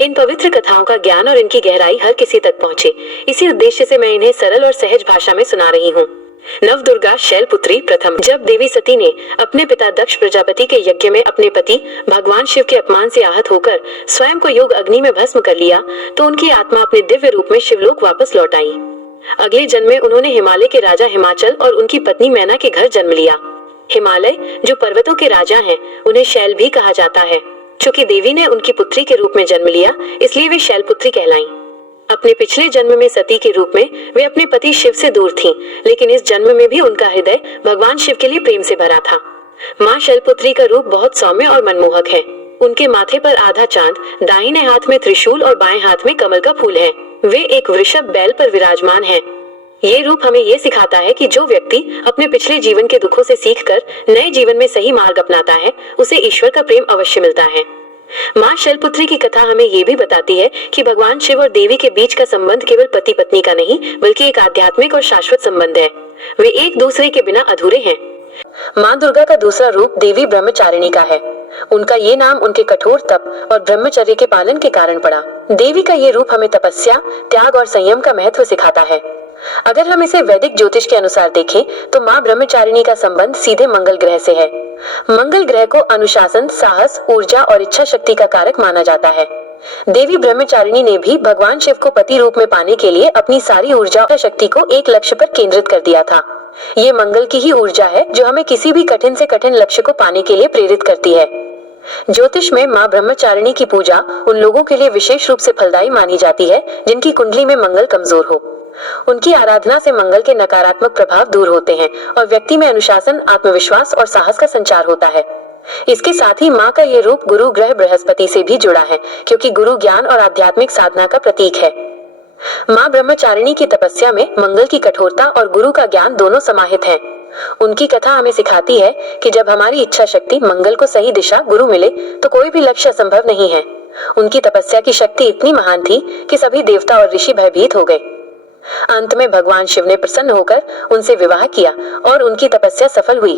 इन पवित्र कथाओं का ज्ञान और इनकी गहराई हर किसी तक पहुँचे, इसी उद्देश्य से मैं इन्हें सरल और सहज भाषा में सुना रही हूँ। नवदुर्गा शैलपुत्री प्रथम। जब देवी सती ने अपने पिता दक्ष प्रजापति के यज्ञ में अपने पति भगवान शिव के अपमान से आहत होकर स्वयं को योग अग्नि में भस्म कर लिया, तो उनकी आत्मा अपने दिव्य रूप में शिवलोक वापस लौट आई। अगले जन्म में उन्होंने हिमालय के राजा हिमाचल और उनकी पत्नी मैना के घर जन्म लिया। हिमालय, जो पर्वतों के राजा हैं, उन्हें शैल भी कहा जाता है। चूंकि देवी ने उनकी पुत्री के रूप में जन्म लिया, इसलिए वे शैलपुत्री कहलाईं। अपने पिछले जन्म में सती के रूप में वे अपने पति शिव से दूर थीं, लेकिन इस जन्म में भी उनका हृदय भगवान शिव के लिए प्रेम से भरा था। माँ शैलपुत्री का रूप बहुत सौम्य और मनमोहक है। उनके माथे पर आधा चांद, दाहिने हाथ में त्रिशूल और बाएं हाथ में कमल का फूल है। वे एक वृषभ बैल पर विराजमान हैं। ये रूप हमें ये सिखाता है कि जो व्यक्ति अपने पिछले जीवन के दुखों से सीखकर नए जीवन में सही मार्ग अपनाता है, उसे ईश्वर का प्रेम अवश्य मिलता है। माँ शैलपुत्री की कथा हमें ये भी बताती है कि भगवान शिव और देवी के बीच का संबंध केवल पति पत्नी का नहीं, बल्कि एक आध्यात्मिक और शाश्वत संबंध है। वे एक दूसरे के बिना अधूरे हैं। माँ दुर्गा का दूसरा रूप देवी ब्रह्मचारिणी का है। उनका ये नाम उनके कठोर तप और ब्रह्मचर्य के पालन के कारण पड़ा। देवी का ये रूप हमें तपस्या, त्याग और संयम का महत्व सिखाता है। अगर हम इसे वैदिक ज्योतिष के अनुसार देखें, तो माँ ब्रह्मचारिणी का संबंध सीधे मंगल ग्रह से है। मंगल ग्रह को अनुशासन, साहस, ऊर्जा और इच्छा शक्ति का कारक माना जाता है। देवी ब्रह्मचारिणी ने भी भगवान शिव को पति रूप में पाने के लिए अपनी सारी ऊर्जा और शक्ति को एक लक्ष्य पर केंद्रित कर दिया था। ये मंगल की ही ऊर्जा है जो हमें किसी भी कठिन से कठिन लक्ष्य को पाने के लिए प्रेरित करती है। ज्योतिष में माँ ब्रह्मचारिणी की पूजा उन लोगों के लिए विशेष रूप से फलदायी मानी जाती है जिनकी कुंडली में मंगल कमजोर हो। उनकी आराधना से मंगल के नकारात्मक प्रभाव दूर होते हैं और व्यक्ति में अनुशासन, आत्मविश्वास और साहस का संचार होता है। इसके साथ ही माँ का ये रूप गुरु ग्रह बृहस्पति से भी जुड़ा है, क्योंकि गुरु ज्ञान और आध्यात्मिक साधना का प्रतीक है। माँ ब्रह्मचारिणी की तपस्या में मंगल की कठोरता और गुरु का ज्ञान दोनों समाहित हैं। उनकी कथा हमें सिखाती है कि जब हमारी इच्छा शक्ति, मंगल को सही दिशा, गुरु मिले, तो कोई भी लक्ष्य असंभव नहीं है। उनकी तपस्या की शक्ति इतनी महान थी कि सभी देवता और ऋषि भयभीत हो गए। अंत में भगवान शिव ने प्रसन्न होकर उनसे विवाह किया और उनकी तपस्या सफल हुई।